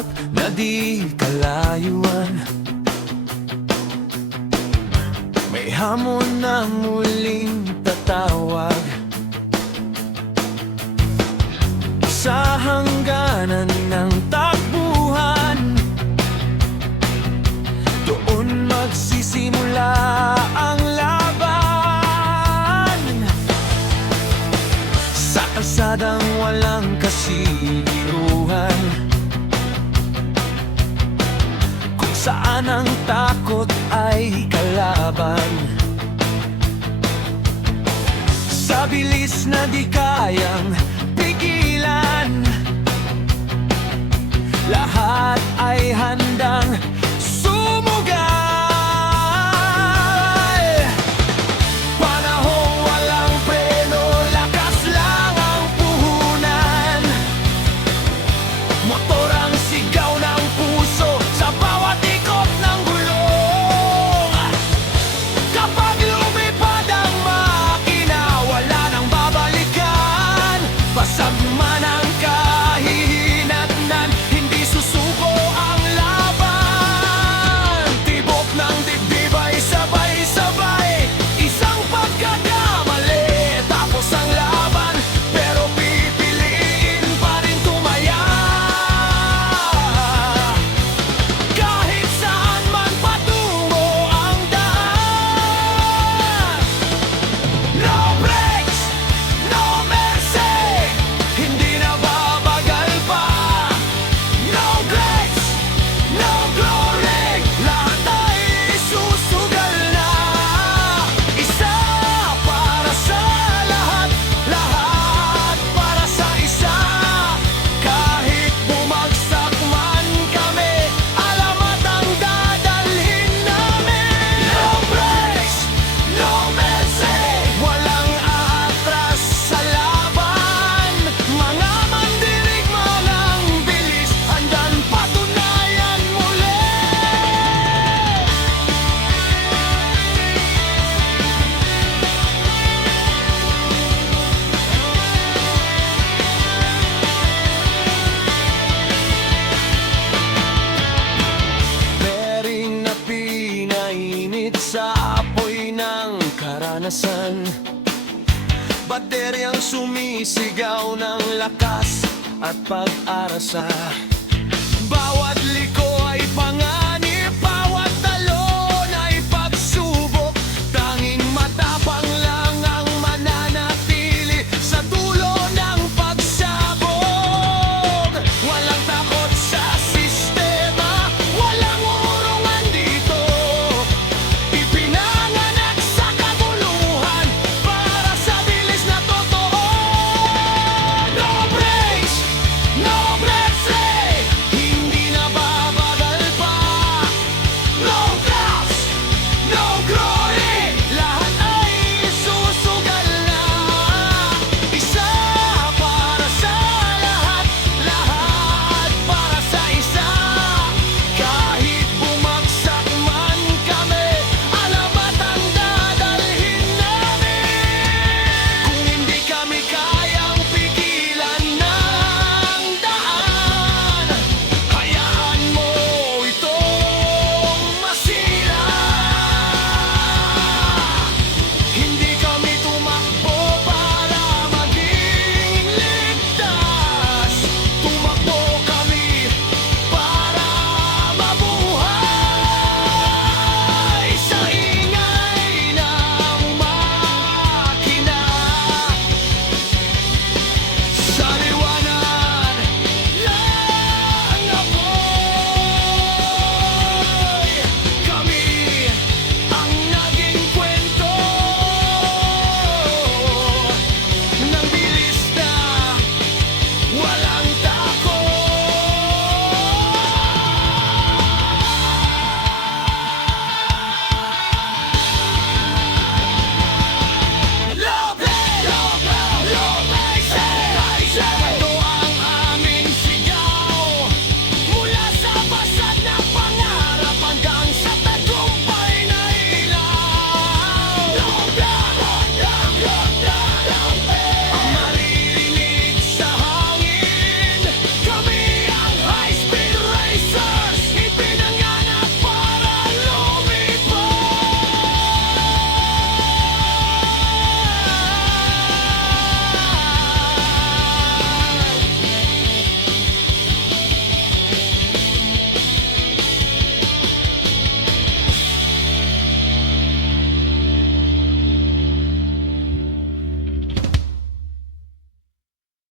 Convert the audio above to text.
ulap na di kalayuan. May hamon na muling tatawag sa hangganan ng takbuhan. Doon magsisimula ang laban, sa kalsadang walang kasiguruhan, kung saan ang takot ay kalaban. Sa bilis na di kayang pigilan, lahat ay handang sumugal. Panahong walang preno, lakas lang ang puhunan. Motor ang sigaw ng puso sa bawat ikot ng gulong. Kapag lumipad ang makina, wala nang babalikan. Basag man ang kahihinatnan, hindi susuko ang laban. Tibok ng dibdib ay sabay-sabay, isang pagkakamali tapos ang laban, pero pipiliin pa rin tumaya. Kahit saan man patungo ang daan, no brakes, no mercy, hindi na babagal pa. No grace, no glory, lahat ay susugal na. Isa para sa lahat, lahat para sa isa. Kahit bumagsak man kami, alamat ang dadalhin namin. No brakes, no mercy, walang aatras sa laban. Mga mandirigma ng bilis, handang patunayan muli. Bering na pinainit sa apoy ng karanasan, bateryang sumisigaw ng lakas at pag-arasa.